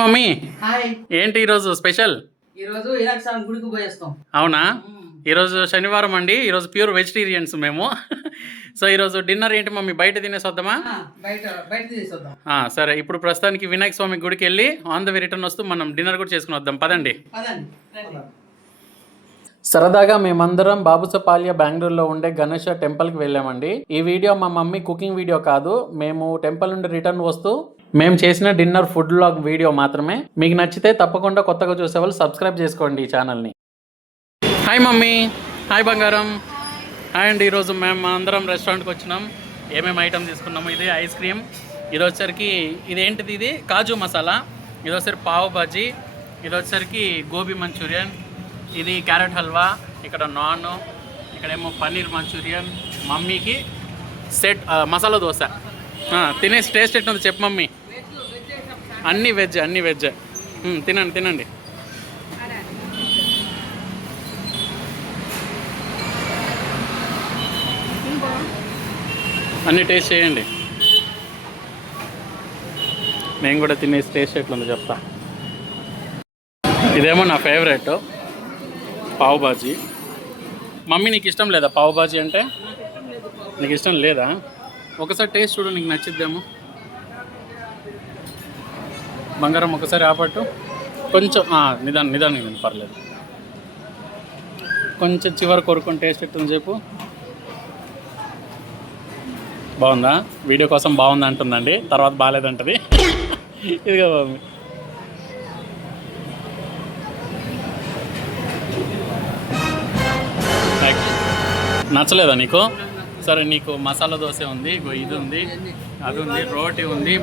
Mummy hi. ఏంటి ఈరోజు special? ఈరోజు గుడికి పోయేస్తాం. అవునా? ఈరోజు శనివారం అండి ఈరోజు ప్యూర్ వెజిటేరియన్స్ మేము. సో ఈరోజు డిన్నర్ ఏంటి మమ్మీ బయట తినేసి వద్దామా ఆ, బయట బయట తీసేద్దాం ఆ, సరే ఇప్పుడు ప్రస్తుతానికి వినాయక స్వామి గుడికి వెళ్ళి ఆన్ ద వే రిటర్న్ వస్తూ మనం డిన్నర్ కూడా చేసుకుని వద్దాం. పదండి. సరదాగా మేమందరం బాబుసపాల్య బెంగళూరులో ఉండే గణేష టెంపుల్కి వెళ్ళామండి. ఈ వీడియో మా మమ్మీ కుకింగ్ వీడియో కాదు మేము టెంపుల్ నుండి రిటర్న్ వస్తూ మేము చేసిన డిన్నర్ ఫుడ్ లాగ్ వీడియో మాత్రమే. మీకు నచ్చితే తప్పకుండా కొత్తగా చూసే వాళ్ళు సబ్స్క్రైబ్ చేసుకోండి ఈ ఛానల్ని. Hi mummy. హాయ్ బంగారం. హాయ్ అండి ఈరోజు మేము అందరం రెస్టారెంట్కి వచ్చినాం. ఏమేమి ఐటమ్ తీసుకున్నాము? ఇది ఐస్ క్రీమ్ ఇది వచ్చరికి ఇదేంటిది ఇది? కాజు మసాలా. ఇది వచ్చేసరికి పావ్ బాజీ. ఇది వచ్చేసరికి గోబీ మంచూరియన్. ఇది క్యారెట్ హల్వా ఇక్కడ నాన్ ఇక్కడేమో పన్నీర్ మంచూరియన్. మమ్మీకి సెట్ మసాలా దోశ. తినే తినేసి టేస్ట్ ఎట్టుంది చెప్పు మమ్మీ. అన్నీ వెజ్ అన్నీ వెజ్. తినండి తినండి. అన్ని టేస్ట్ చేయండి. నేను కూడా తినేసి టేస్ట్ ఎట్లుందో చెప్తా. ఇదేమో నా ఫేవరెట్ పావు బాజీ. మమ్మీ నీకు ఇష్టం లేదా పావు బాజీ అంటే? నీకు ఇష్టం లేదా? ఒకసారి టేస్ట్ చూడు నీకు నచ్చిద్దేమో. బంగారం ఒకసారి ఆపట్టు. కొంచెం నిదా నిదానం నిదానం పర్లేదు. కొంచెం చివరి కొరుకుని టేస్ట్ ఎట్టుంది చెప్పు. బాగుందా? వీడియో కోసం బాగుంది అంటుందండి. తర్వాత బాగాలేదంటది. ఇదిగా బాగుంది నచ్చలేదా నీకు? సరే నీకు మసాలా దోశ ఉంది ఇది ఉంది అది ఉంది రోటీ ఉంది.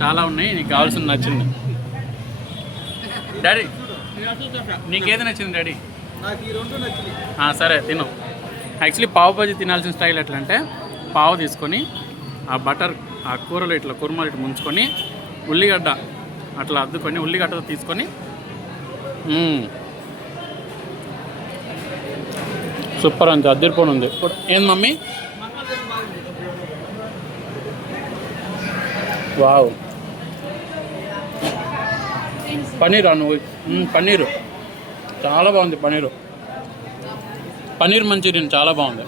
చాలా ఉన్నాయి నీకు కావాల్సింది నచ్చింది. డాడీ నీకేది నచ్చింది డాడీ సరే తిను. యాక్చువల్లీ పావు బజ్జీ తినాల్సిన స్టైల్ ఎట్లా అంటే పావు తీసుకొని ఆ బటర్ ఆ కూరలో ఇట్లా కుర్మలు ఇట్లా ముంచుకొని ఉల్లిగడ్డ అట్లా అద్దుకొని ఉల్లిగడ్డ తీసుకొని. సూపర్ అంతే అద్దరిపోను ఉంది. ఏంది మమ్మీ? వావ్ పన్నీర్ అను పన్నీరు. చాలా బాగుంది పన్నీరు. పన్నీర్ మంచూరియన్ చాలా బాగుంది.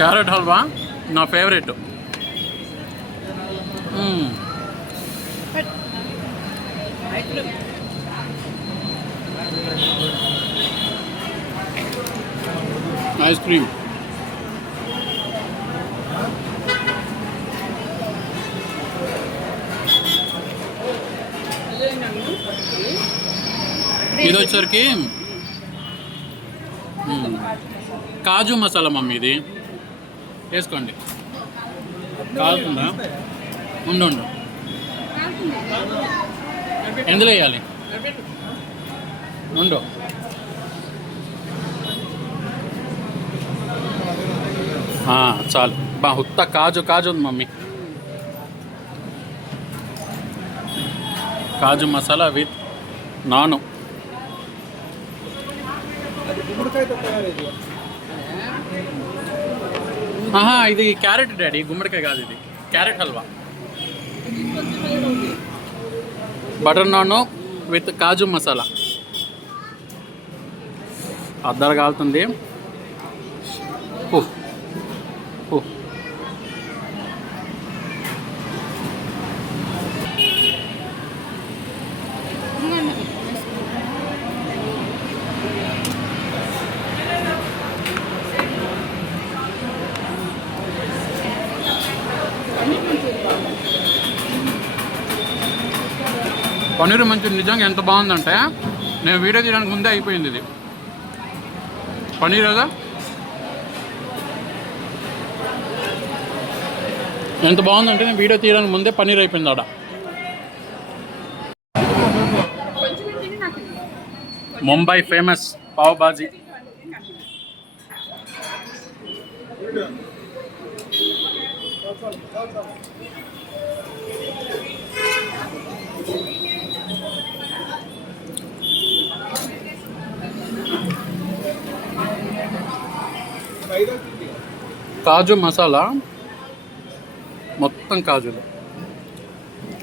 క్యారెట్ హల్వా నా ఫేవరెట్. Ice cream. ఇది వచ్చేసరికి కాజు మసాలా మమ్మీ ఇది. వేసుకోండి. కాలుతుందా ఉండు ఉండు. ఎందులో వేయాలి? ఉండు. చాలు. బా ఉత్త కాజు కాజు ఉంది మమ్మీ. కాజు మసాలా విత్ నాను. ఆహా ఇది క్యారెట్ డాడీ గుమ్మడికాయ కాదు ఇది. Carrot halwa. Butter naan with kaju masala. అద్దరు కాలుతుంది. పన్నీర్ మంచూరి నిజంగా ఎంత బాగుందంటే నేను వీడియో తీయడానికి ముందే అయిపోయింది ఇది. పన్నీర్ కదా? ఎంత బాగుందంటే నేను వీడియో తీయడానికి ముందే పన్నీర్ అయిపోయింది ఆడ. ముంబై ఫేమస్ పావ్ బాజీ కాజు మసాలా మొత్తం కాజులు.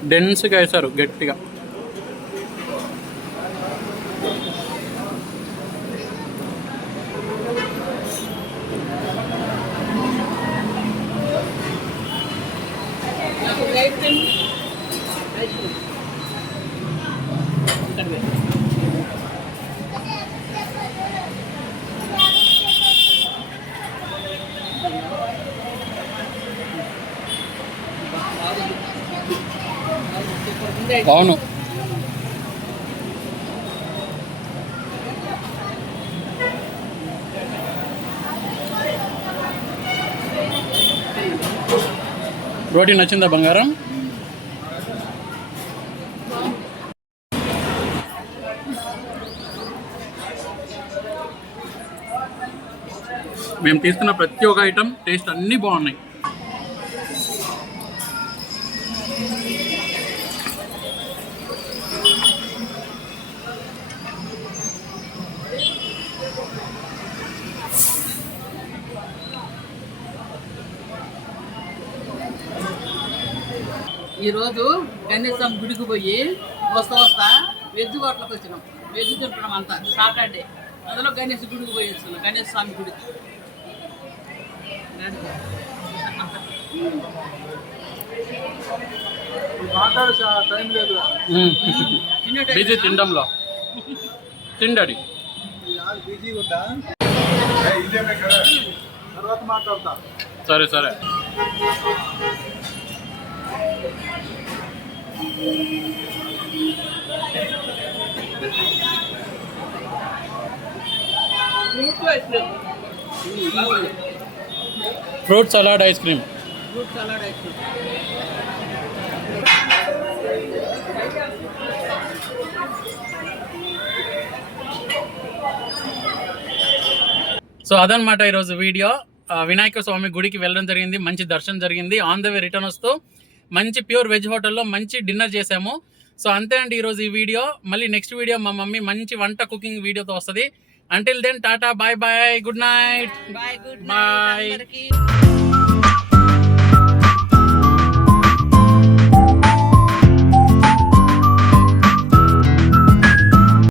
డెన్స్గా వేశారు గట్టిగా. అవును. రోటీ నచ్చిందా బంగారం? మేము తీసుకున్న ప్రతి ఒక్క ఐటమ్ టేస్ట్ అన్నీ బాగున్నాయి. ఈరోజు గణేశం గుడికి పోయి వస్తా వస్తా వెజ్ హోటల్కి వచ్చినాం. వెజ్ తింటున్నాం అంతా. సాటర్డే అందులో గణేష్ గుడికి పోయి వచ్చినాం. గణేష్ స్వామి గుడికి. బిజీ తినడంలో. తిండడి. బిజీ ఉంటా తర్వాత మాట్లాడతా సరే. సరే బాగుంది fruit salad ice cream. Fruit salad ice cream. So అదనమాట ఈరోజు వీడియో. వినాయక స్వామి గుడికి వెళ్ళడం జరిగింది మంచి దర్శనం జరిగింది ఆన్ ద వే రిటర్న్ వస్తూ మంచి ప్యూర్ వెజ్ హోటల్లో మంచి డిన్నర్ చేసాము సో అంతే అండి ఈరోజు ఈ వీడియో. మళ్ళీ నెక్స్ట్ వీడియో మా మమ్మీ మంచి వంట కుకింగ్ వీడియోతో వస్తుంది. Until then tata bye bye good night bye good Bye. Night అందరికీ